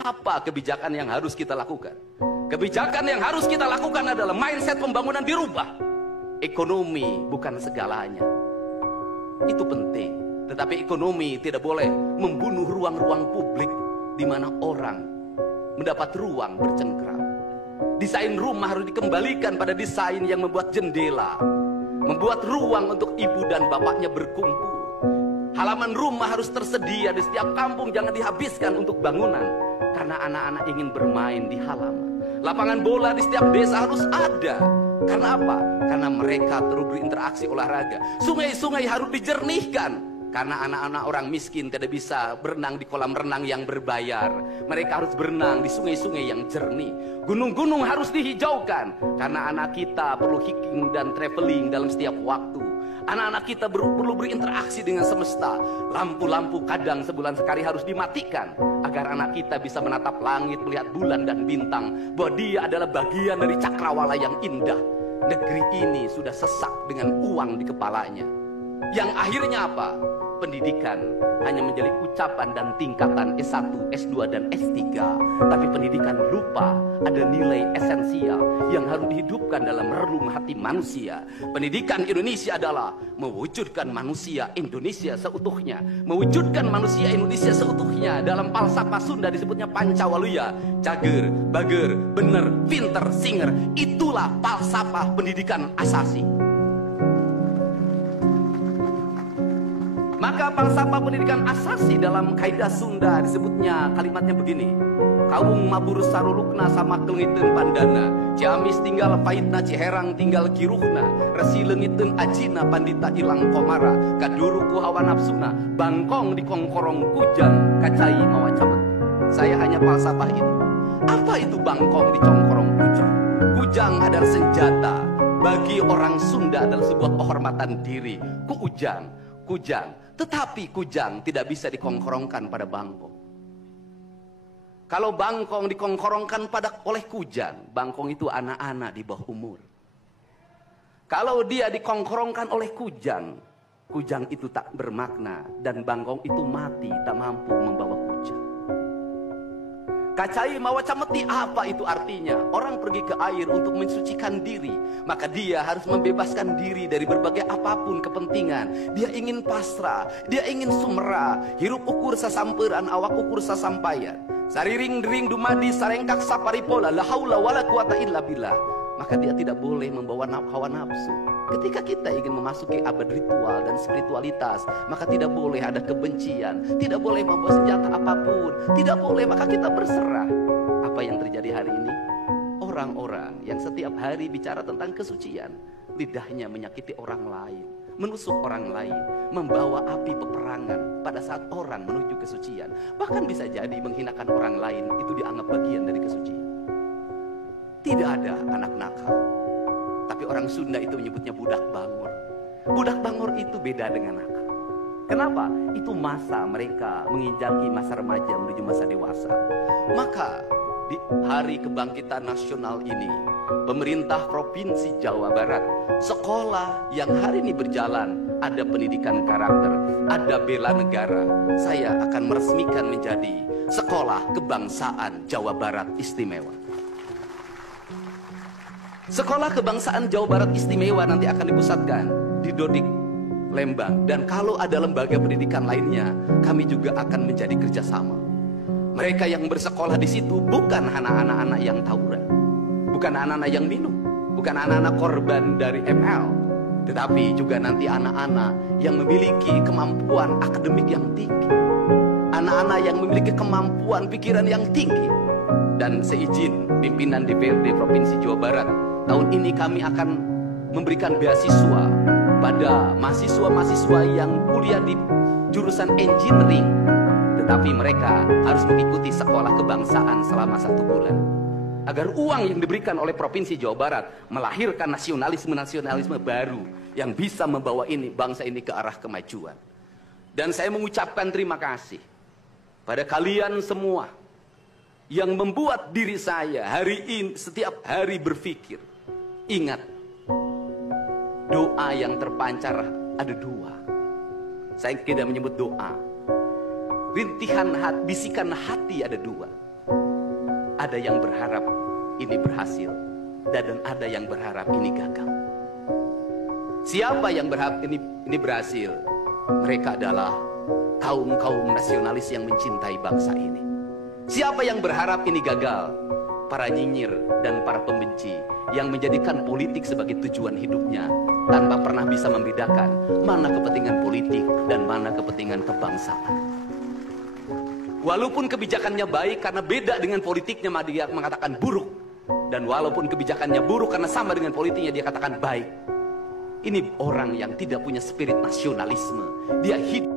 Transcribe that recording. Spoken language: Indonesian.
Apa kebijakan yang harus kita lakukan? Kebijakan yang harus kita lakukan adalah mindset pembangunan dirubah. Ekonomi bukan segalanya. Itu penting. Tetapi ekonomi tidak boleh membunuh ruang-ruang publik di mana orang mendapat ruang bercengkrama. Desain rumah harus dikembalikan pada desain yang membuat jendela, membuat ruang untuk ibu dan bapaknya berkumpul. Halaman rumah harus tersedia di setiap kampung, jangan dihabiskan untuk bangunan, karena anak-anak ingin bermain di halaman. Lapangan bola di setiap desa harus ada. Karena apa? Karena mereka terus berinteraksi olahraga. Sungai-sungai harus dijernihkan, karena anak-anak orang miskin tidak bisa berenang di kolam renang yang berbayar. Mereka harus berenang di sungai-sungai yang jernih. Gunung-gunung harus dihijaukan, karena anak kita perlu hiking dan traveling dalam setiap waktu. Anak-anak kita perlu berinteraksi dengan semesta. Lampu-lampu kadang sebulan sekali harus dimatikan, agar anak kita bisa menatap langit, melihat bulan dan bintang, bahwa dia adalah bagian dari cakrawala yang indah. Negeri ini sudah sesak dengan uang di kepalanya. Yang akhirnya apa? Pendidikan hanya menjadi ucapan dan tingkatan S1, S2, dan S3. Tapi pendidikan lupa ada nilai esensial yang harus dihidupkan dalam relung hati manusia. Pendidikan Indonesia adalah mewujudkan manusia Indonesia seutuhnya. Mewujudkan manusia Indonesia seutuhnya. Dalam falsafah Sunda disebutnya Pancawaluya. Cager, bager, bener, pinter, singer. Itulah falsafah pendidikan asasi. Maka falsafah pendidikan asasi dalam kaidah Sunda disebutnya, kalimatnya begini: Kawung mabur sarulukna sama kelengiten pandana, Ciamis tinggal paitna Ciherang tinggal kiruhna, Resi lengiten ajina pandita ilang komara, Kaduruku hawa nafsuna, Bangkong di kongkorong kujang, Kacai mawacamat. Saya hanya falsafah ini. Apa itu bangkong di kongkorong kujang? Kujang adalah senjata. Bagi orang Sunda adalah sebuah kehormatan diri. Kujang. Tetapi kujang tidak bisa dikongkorongkan pada bangkong. Kalau bangkong dikongkorongkan oleh kujang, bangkong itu anak-anak di bawah umur. Kalau dia dikongkorongkan oleh kujang, kujang itu tak bermakna, dan bangkong itu mati, tak mampu membawa kujang. Kacai mawacameti, apa itu artinya? Orang pergi ke air untuk mensucikan diri, maka dia harus membebaskan diri dari berbagai apapun kepentingan. Dia ingin pasrah, dia ingin sumera, hirup ukur sasamperan, awak ukur sasampayan. Sariring dering dumadi sarengkak saparipola, la haula wala quwata illa billah. Maka dia tidak boleh membawa hawa nafsu. Ketika kita ingin memasuki abad ritual dan spiritualitas, maka tidak boleh ada kebencian, tidak boleh membawa senjata apapun, tidak boleh, maka kita berserah. Apa yang terjadi hari ini? Orang-orang yang setiap hari bicara tentang kesucian, lidahnya menyakiti orang lain, menusuk orang lain, membawa api peperangan pada saat orang menuju kesucian. Bahkan bisa jadi menghinakan orang lain, itu dianggap bagian dari kesucian. Tidak ada anak nakal, tapi orang Sunda itu menyebutnya budak bangor. Budak bangor itu beda dengan nakal. Kenapa? Itu masa mereka menginjaki masa remaja menuju masa dewasa. Maka di hari kebangkitan nasional ini, pemerintah Provinsi Jawa Barat, sekolah yang hari ini berjalan, ada pendidikan karakter, ada bela negara, saya akan meresmikan menjadi Sekolah Kebangsaan Jawa Barat Istimewa. Sekolah Kebangsaan Jawa Barat Istimewa nanti akan dipusatkan di Dodik, Lembang. Dan kalau ada lembaga pendidikan lainnya, kami juga akan menjadi kerjasama. Mereka yang bersekolah di situ bukan anak-anak yang tawuran, bukan anak-anak yang minum, bukan anak-anak korban dari ML, tetapi juga nanti anak-anak yang memiliki kemampuan akademik yang tinggi, anak-anak yang memiliki kemampuan pikiran yang tinggi. Dan seizin pimpinan DPRD Provinsi Jawa Barat, tahun ini kami akan memberikan beasiswa pada mahasiswa-mahasiswa yang kuliah di jurusan engineering, tetapi mereka harus mengikuti sekolah kebangsaan selama 1 bulan. Agar uang yang diberikan oleh Provinsi Jawa Barat melahirkan nasionalisme-nasionalisme baru yang bisa membawa bangsa ini ke arah kemajuan. Dan saya mengucapkan terima kasih pada kalian semua yang membuat diri saya hari ini setiap hari berpikir. Ingat, doa yang terpancar ada 2. Saya tidak menyebut doa. Rintihan hati, bisikan hati ada 2. ada yang berharap ini berhasil, dan ada yang berharap ini gagal. Siapa yang berharap ini berhasil? Mereka adalah kaum-kaum nasionalis yang mencintai bangsa ini. Siapa yang berharap ini gagal? Para nyinyir dan para pembenci yang menjadikan politik sebagai tujuan hidupnya, tanpa pernah bisa membedakan mana kepentingan politik dan mana kepentingan kebangsaan. Walaupun kebijakannya baik karena beda dengan politiknya, dia mengatakan buruk. Dan walaupun kebijakannya buruk karena sama dengan politiknya, dia katakan baik. Ini orang yang tidak punya spirit nasionalisme. Dia hidup